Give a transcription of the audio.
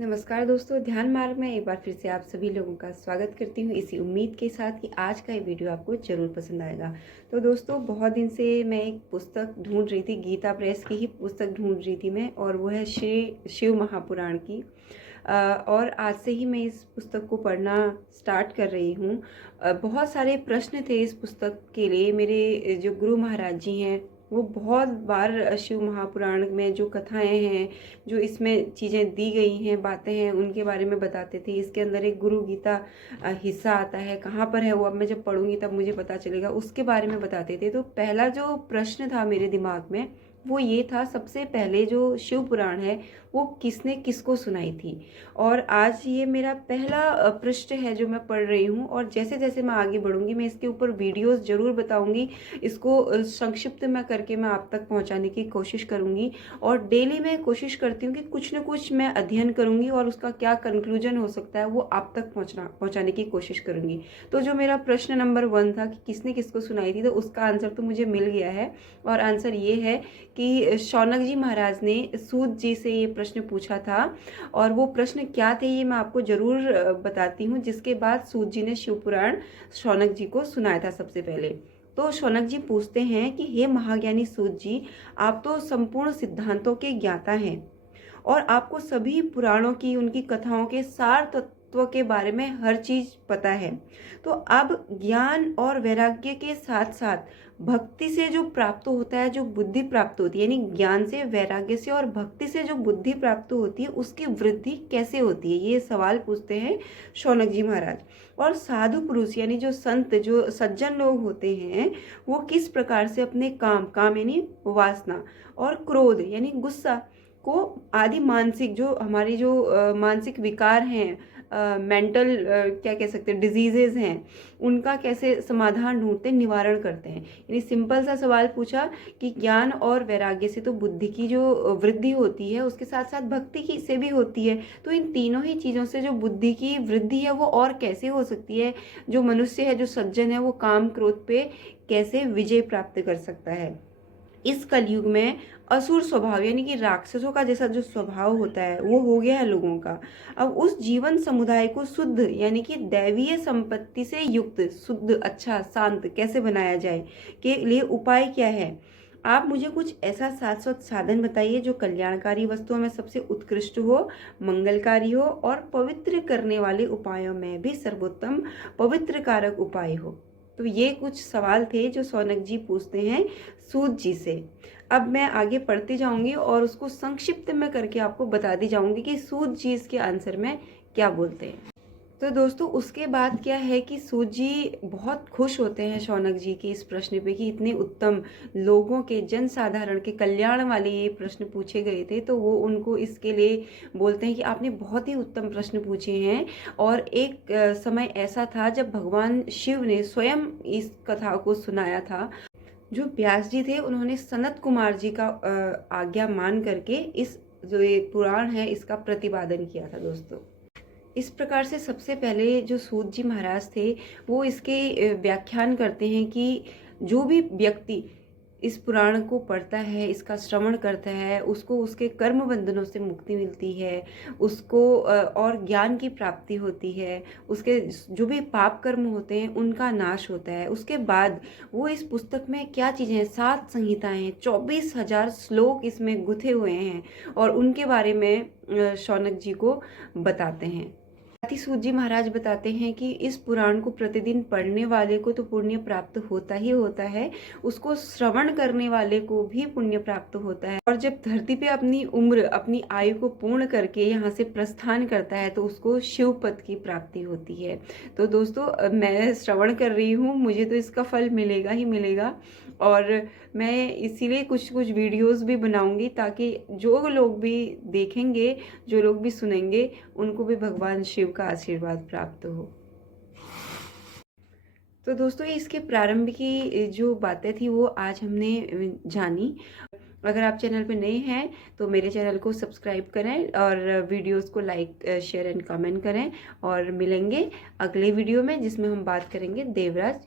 नमस्कार दोस्तों, ध्यान मार्ग में एक बार फिर से आप सभी लोगों का स्वागत करती हूँ इसी उम्मीद के साथ कि आज का ये वीडियो आपको ज़रूर पसंद आएगा। तो दोस्तों, बहुत दिन से मैं एक पुस्तक ढूंढ रही थी, गीता प्रेस की ही पुस्तक ढूंढ रही थी मैं, और वो है श्री शिव महापुराण की। और आज से ही मैं इस पुस्तक को पढ़ना स्टार्ट कर रही हूँ। बहुत सारे प्रश्न थे इस पुस्तक के लिए। मेरे जो गुरु महाराज जी हैं वो बहुत बार शिव महापुराण में जो कथाएं हैं, जो इसमें चीज़ें दी गई हैं, बातें हैं, उनके बारे में बताते थे। इसके अंदर एक गुरु गीता हिस्सा आता है, कहाँ पर है वो अब मैं जब पढ़ूंगी तब मुझे पता चलेगा, उसके बारे में बताते थे। तो पहला जो प्रश्न था मेरे दिमाग में वो ये था, सबसे पहले जो शिव पुराण है वो किसने किसको सुनाई थी। और आज ये मेरा पहला पृष्ठ है जो मैं पढ़ रही हूँ, और जैसे जैसे मैं आगे बढ़ूंगी मैं इसके ऊपर वीडियोस जरूर बताऊंगी। इसको संक्षिप्त में करके मैं आप तक पहुंचाने की कोशिश करूंगी, और डेली मैं कोशिश करती हूँ कि कुछ न कुछ मैं अध्ययन करूंगी और उसका क्या कंक्लूजन हो सकता है वो आप तक पहुंचाने की कोशिश करूंगी। तो जो मेरा प्रश्न नंबर 1 था कि किसने किसको सुनाई थी, तो उसका आंसर तो मुझे मिल गया है। और आंसर ये है कि शौनक जी महाराज ने सूत जी से ये प्रश्न पूछा था। और वो प्रश्न क्या थे ये मैं आपको जरूर बताती हूँ, जिसके बाद सूत जी ने शिव पुराण शौनक जी को सुनाया था सबसे पहले। तो शौनक जी पूछते हैं कि हे महाज्ञानी सूत जी, आप तो संपूर्ण सिद्धांतों के ज्ञाता हैं और आपको सभी पुराणों की, उनकी कथाओं के सार तत्व के बारे में हर चीज पता है। तो अब ज्ञान और वैराग्य के साथ साथ भक्ति से जो प्राप्त होता है, जो बुद्धि प्राप्त होती है, यानी ज्ञान से, वैराग्य से और भक्ति से जो बुद्धि प्राप्त होती है उसकी वृद्धि कैसे होती है, ये सवाल पूछते हैं शौनक जी महाराज। और साधु पुरुष यानी जो संत, जो सज्जन लोग होते हैं, वो किस प्रकार से अपने काम यानी वासना, और क्रोध यानी गुस्सा को, आदि मानसिक, जो हमारी जो मानसिक विकार हैं, मेंटल क्या कह सकते हैं, डिजीजेज हैं, उनका कैसे समाधान ढूंढते, निवारण करते हैं। यानी सिंपल सा सवाल पूछा कि ज्ञान और वैराग्य से तो बुद्धि की जो वृद्धि होती है, उसके साथ साथ भक्ति की से भी होती है। तो इन तीनों ही चीज़ों से जो बुद्धि की वृद्धि है वो और कैसे हो सकती है, जो मनुष्य है, जो सज्जन है, वो काम क्रोध पे कैसे विजय प्राप्त कर सकता है। इस कलयुग में असुर स्वभाव यानी कि राक्षसों का जैसा जो स्वभाव होता है वो हो गया है लोगों का। अब उस जीवन समुदाय को शुद्ध यानी कि दैवीय संपत्ति से युक्त, शुद्ध, अच्छा, शांत कैसे बनाया जाए, के लिए उपाय क्या है। आप मुझे कुछ ऐसा शाश्वत साधन बताइए जो कल्याणकारी वस्तुओं में सबसे उत्कृष्ट हो, मंगलकारी हो और पवित्र करने वाले उपायों में भी सर्वोत्तम पवित्र कारक उपाय हो। तो ये कुछ सवाल थे जो शौनक जी पूछते हैं सूत जी से। अब मैं आगे पढ़ती जाऊंगी और उसको संक्षिप्त में करके आपको बता दी जाऊंगी कि सूत जी इसके आंसर में क्या बोलते हैं। तो दोस्तों, उसके बाद क्या है कि सूत जी बहुत खुश होते हैं शौनक जी के इस प्रश्न पे कि इतने उत्तम लोगों के, जन साधारण के कल्याण वाले ये प्रश्न पूछे गए थे। तो वो उनको इसके लिए बोलते हैं कि आपने बहुत ही उत्तम प्रश्न पूछे हैं। और एक समय ऐसा था जब भगवान शिव ने स्वयं इस कथा को सुनाया था। जो व्यास जी थे उन्होंने सनत कुमार जी का आज्ञा मान करके इस जो ये पुराण है इसका प्रतिपादन किया था दोस्तों। इस प्रकार से सबसे पहले जो सूत जी महाराज थे वो इसके व्याख्यान करते हैं कि जो भी व्यक्ति इस पुराण को पढ़ता है, इसका श्रवण करता है, उसको उसके कर्म बंधनों से मुक्ति मिलती है, उसको और ज्ञान की प्राप्ति होती है, उसके जो भी पाप कर्म होते हैं उनका नाश होता है। उसके बाद वो इस पुस्तक में क्या चीज़ें हैं, 7 संहिताएं, 24,000 श्लोक इसमें गुथे हुए हैं, और उनके बारे में शौनक जी को बताते हैं। साथ ही सूत जी महाराज बताते हैं कि इस पुराण को प्रतिदिन पढ़ने वाले को तो पुण्य प्राप्त होता ही होता है, उसको श्रवण करने वाले को भी पुण्य प्राप्त होता है। और जब धरती पे अपनी उम्र, अपनी आयु को पूर्ण करके यहाँ से प्रस्थान करता है तो उसको शिव पद की प्राप्ति होती है। तो दोस्तों, मैं श्रवण कर रही हूँ, मुझे तो इसका फल मिलेगा ही मिलेगा। और मैं इसीलिए कुछ कुछ वीडियोस भी बनाऊंगी ताकि जो लोग भी देखेंगे, जो लोग भी सुनेंगे, उनको भी भगवान शिव का आशीर्वाद प्राप्त हो। तो दोस्तों, इसके प्रारंभ की जो बातें थी वो आज हमने जानी। अगर आप चैनल पे नए हैं तो मेरे चैनल को सब्सक्राइब करें और वीडियोस को लाइक, शेयर एंड कमेंट करें। और मिलेंगे अगले वीडियो में जिसमें हम बात करेंगे देवराज